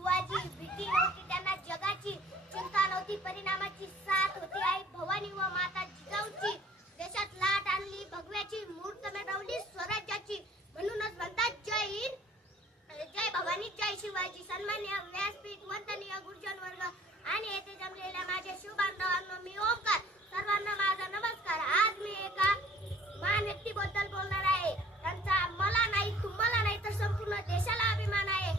शिवाजी, भीती नव्हती त्यांना जगाची, चिंता नव्हती परिणामाची, साथ होती आई भवानी व माता जिजाऊची. देशात लाट आणली भगव्याची, मूर्त मिळवली स्वराज्याची. म्हणूनच म्हणतात जय हिंद, जय भवानी, जय शिवाजी. सन्मान्य व्यासपीठ, वंदनीय गुरुजन वर्ग आणि येथे जमलेल्या माझ्या शिवबांधवांनो, मी ओंकार. सर्वांना माझा नमस्कार. आज मी एका महान व्यक्तीबद्दल बोलणार आहे. त्यांचा मला नाही, तुम्हाला नाही तर संपूर्ण देशाला अभिमान आहे.